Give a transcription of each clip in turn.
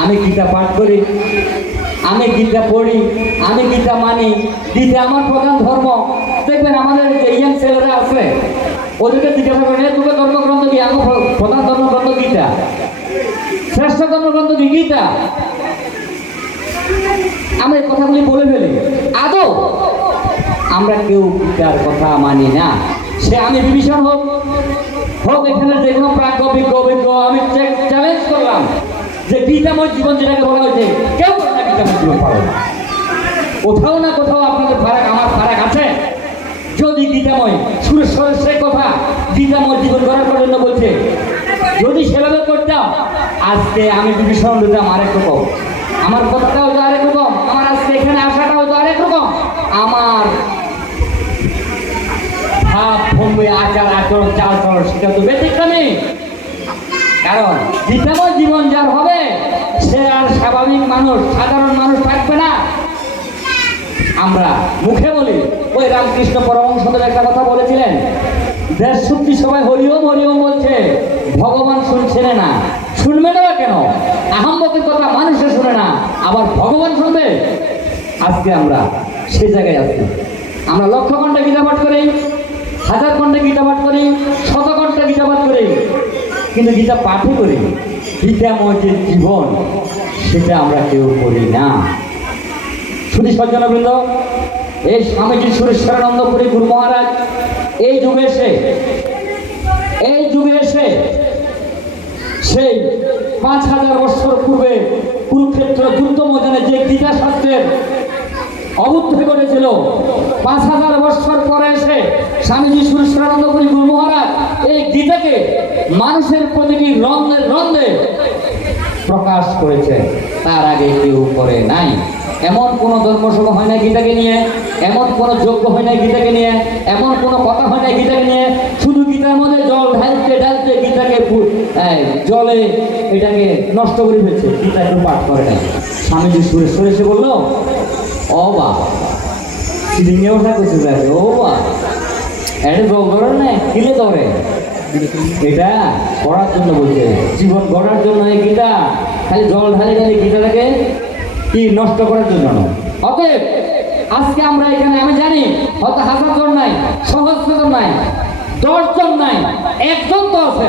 আমি গীতা পাঠ করি, আমি গীতা পড়ি, আমি গীতা মানি। গীতা আমার প্রধান ধর্ম। দেখবেন আমাদের যে ইয়াং ছেলেরা আছে ওদেরকে জিজ্ঞাসা করেন, তোকে ধর্মগ্রন্থ কি? আমার প্রধান ধর্মগ্রন্থ গীতা। শ্রেষ্ঠ ধর্মগ্রন্থ কি? গীতা। আমরা এই কথাগুলি বলে ফেলি, আদৌ আমরা কেউ গীতার কথা মানি না। সে আমি বিভীষণ হোক হোক এখানে যে কোনো প্রাজ্ঞ অভিজ্ঞ আমি চ্যালেঞ্জ করলাম যে গীতাময় জীবন যেটাকে বলা হয়েছে কেউ করে না গীতাময় জীবন পাবে না। কোথাও না কোথাও আপনাদের ফারাক আমার ফারাক আছে। যদি গীতাময় সুরেশ্বরের সে কথা গীতাময় জীবন গড়ার জন্য বলছে, যদি সেভাবে করতাম আজকে আমি বিভীষণ দিতাম আরেক রকম, আমার কথাটা হয়তো আরেক রকম, আমার আজকে এখানে আসাটা হয়তো আরেক রকম, আমার ভাব ভঙ্গি আচার আচরণ চাল চলন সেটা তো ব্যতিক্রমী। কারণ গীতাময় জীবন যার হবে সে আর স্বাভাবিক মানুষ সাধারণ মানুষ থাকবে না। আমরা মুখে বলি, ওই রামকৃষ্ণ পরমহংসদেব একটা কথা বলেছিলেন, দেশ শুদ্ধি সবাই হরিওম হরিওম বলছে, ভগবান শুনছে না। শুনবে না কেন? আহম্মকের কথা মানুষে শুনে না, আবার ভগবান শুনবে? আজকে আমরা সেই জায়গায় আছি। আমরা লক্ষ ঘন্টা গীতা পাঠ করি, হাজার ঘন্টা গীতা পাঠ করি, শত ঘন্টা গীতা পাঠ করি, কিন্তু গীতা পাঠই করি, গীতাময় যে জীবন সেটা আমরা কেউ করি না। শুধু সজ্জনবৃন্দ, এই স্বামীজি সুরেশ্বরানন্দ পুরী গুরু মহারাজ এই যুগে এসে সেই 5000 বছর পূর্বে কুরুক্ষেত্র যুদ্ধ ময়দানে যে গীতা শাস্ত্রের অবুদ্ধি করেছিল, 5000 বছর পরে এসে স্বামীজি সুরেশ্বরানন্দ পুরী গুরু মহারাজ এই গীতাকে মানুষের প্রতিটি রন্ধে রন্ধে প্রকাশ করেছে। তার আগে কেউ করে নাই। এমন কোনো ধর্মসভা হয় না গীতাকে নিয়ে, এমন কোনো যজ্ঞ হয় না গীতাকে নিয়ে, এমন কোনো কথা হয় না গীতাকে নিয়ে। শুধু গীতার মধ্যে জল ঢালতে ঢালতে গীতাকে জলে এটাকে নষ্ট করে ফেলছে, গীতা একটু পাঠ করে নাই। স্বামীজি সুরেশ্বর এসে বললো, ও বা সিলিংয়ে ওঠা করছে, ও বা এটা জল ধরে না, কিলে ধরে, এটা করার জন্য বলছে, জীবন গড়ার জন্য এই গীতা। খালি জল ঢালে ঢালে গীতাটাকে কি নষ্ট করার জন্য নয়। অতএব আজকে আমরা এখানে, আমি জানি হয়তো 1000 জন নাই, সহস্র জন নাই, 10 জন নাই, একজন তো আছে।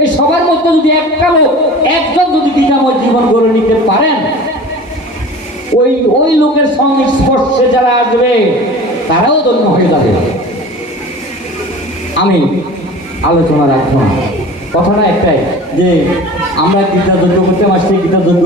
এই সবার মধ্যে যদি একটা লোক, একজন যদি গীতাময় জীবন গড়ে নিতে পারেন, ওই লোকের সংস্পর্শে যারা আসবে তারাও ধন্য হয়ে যাবে। আমি আলোচনা রাখবো না, কথাটা একটাই যে আমরা গীতা যজ্ঞ করতে আসছি, গীতা যজ্ঞ